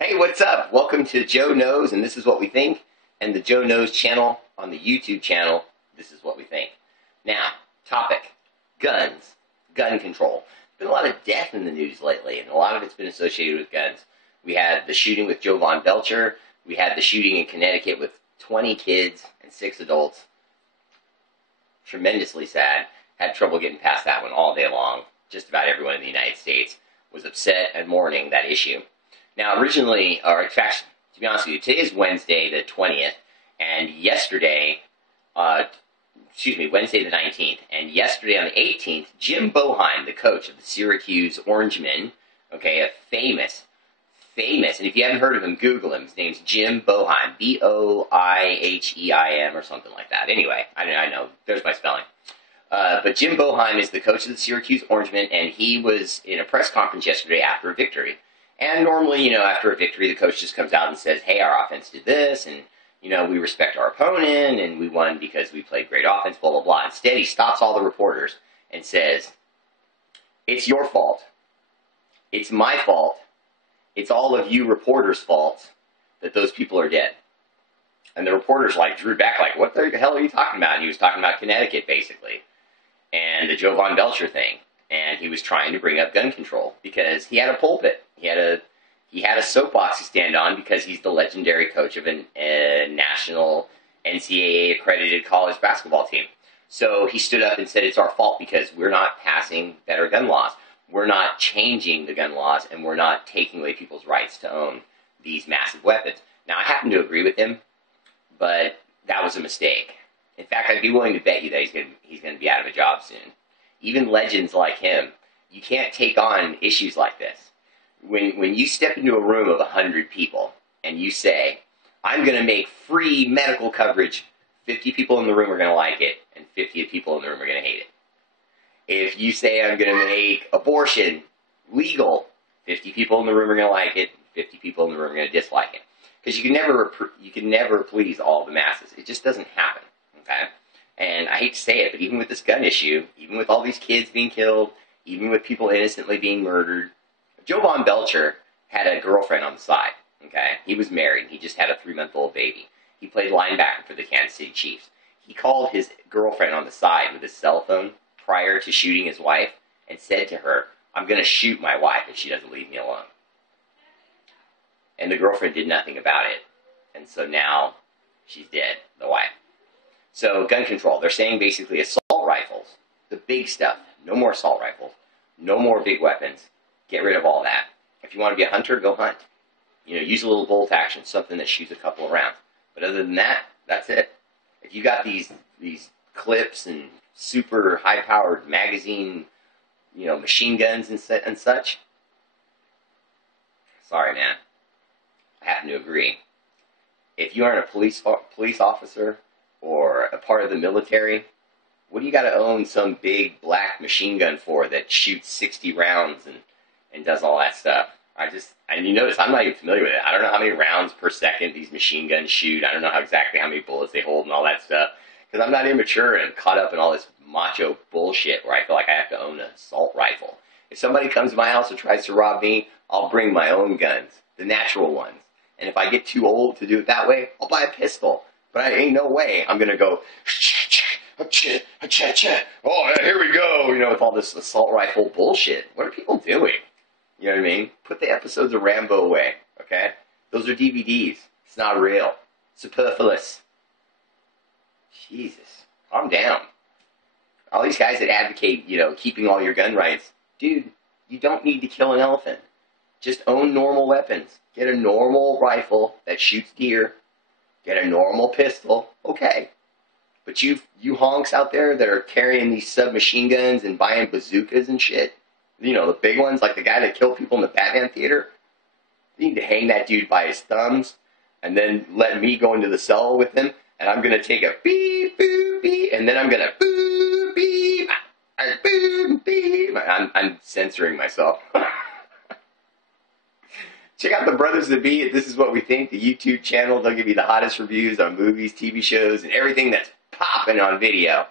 Hey, what's up? Welcome to Joe Knows, and this is what we think, and the Joe Knows channel on the YouTube channel, this is what we think. Now, topic, guns, gun control. There's been a lot of death in the news lately, and a lot of it's been associated with guns. We had the shooting with Jovan Belcher. We had the shooting in Connecticut with 20 kids and 6 adults. Tremendously sad. Had trouble getting past that one all day long. Just about everyone in the United States was upset and mourning that issue. Now, originally, or in fact, to be honest with you, today is Wednesday the 20th, and yesterday, Wednesday the 19th, and yesterday on the 18th, Jim Boeheim, the coach of the Syracuse Orangemen, okay, a famous, and if you haven't heard of him, Google him. His name's Jim Boeheim, B-O-I-H-E-I-M or something like that. Anyway, I know, there's my spelling. But Jim Boeheim is the coach of the Syracuse Orangemen, and he was in a press conference yesterday after a victory. And normally, after a victory, the coach just comes out and says, hey, our offense did this, and, we respect our opponent, and we won because we played great offense, blah, blah, blah. Instead, he stops all the reporters and says, it's your fault. It's my fault. It's all of you reporters' fault that those people are dead. And the reporters, drew back, what the hell are you talking about? And he was talking about Connecticut, basically, and the Jovan Belcher thing. And he was trying to bring up gun control because he had a pulpit. He had a soapbox to stand on because he's the legendary coach of a national NCAA-accredited college basketball team. So he stood up and said it's our fault because we're not passing better gun laws. We're not changing the gun laws, and we're not taking away people's rights to own these massive weapons. Now, I happen to agree with him, but that was a mistake. In fact, I'd be willing to bet you that he's going to be out of a job soon. Even legends like him, you can't take on issues like this. When you step into a room of 100 people and you say, I'm going to make free medical coverage, 50 people in the room are going to like it, and 50 people in the room are going to hate it. If you say, I'm going to make abortion legal, 50 people in the room are going to like it, 50 people in the room are going to dislike it. Because you can never please all the masses. It just doesn't happen, okay? And I hate to say it, but even with this gun issue, even with all these kids being killed, even with people innocently being murdered, Jovan Belcher had a girlfriend on the side, okay? He was married. He just had a 3-month-old baby. He played linebacker for the Kansas City Chiefs. He called his girlfriend on the side with his cell phone prior to shooting his wife and said to her, I'm going to shoot my wife if she doesn't leave me alone. And the girlfriend did nothing about it. And so now she's dead, the wife. So gun control, they're saying basically assault rifles, the big stuff, no more assault rifles, no more big weapons, get rid of all that. If you want to be a hunter, go hunt. Use a little bolt action, something that shoots a couple of rounds. But other than that, that's it. If you got these clips and super high-powered magazine, machine guns and such, sorry, man. I happen to agree. If you aren't a police officer or a part of the military, what do you got to own some big black machine gun for that shoots 60 rounds and does all that stuff? And you notice, I'm not even familiar with it. I don't know how many rounds per second these machine guns shoot. I don't know exactly how many bullets they hold and all that stuff. Because I'm not immature and caught up in all this macho bullshit where I feel like I have to own an assault rifle. If somebody comes to my house and tries to rob me, I'll bring my own guns, the natural ones. And if I get too old to do it that way, I'll buy a pistol. But I ain't no way I'm going to go, oh, here we go, with all this assault rifle bullshit. What are people doing? You know what I mean? Put the episodes of Rambo away, okay? Those are DVDs. It's not real. Superfluous. Jesus. Calm down. All these guys that advocate, keeping all your gun rights. Dude, you don't need to kill an elephant. Just own normal weapons. Get a normal rifle that shoots deer. Get a normal pistol. Okay. But you honks out there that are carrying these submachine guns and buying bazookas and shit, the big ones, like the guy that killed people in the Batman theater, you need to hang that dude by his thumbs and then let me go into the cell with him, and I'm going to take a beep, boop, beep, and then I'm going to boop, beep, boop, beep. I'm censoring myself. Check out the Brothers of the Bee at This Is What We Think, the YouTube channel. They'll give you the hottest reviews on movies, TV shows, and everything that's popping on video.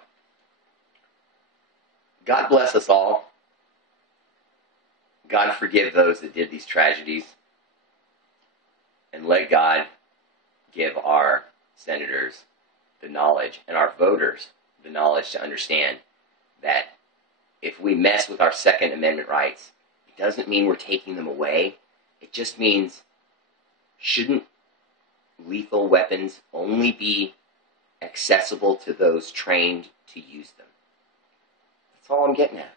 God bless us all. God forgive those that did these tragedies, and let God give our senators the knowledge and our voters the knowledge to understand that if we mess with our Second Amendment rights, it doesn't mean we're taking them away. It just means, shouldn't lethal weapons only be accessible to those trained to use them? That's all I'm getting at.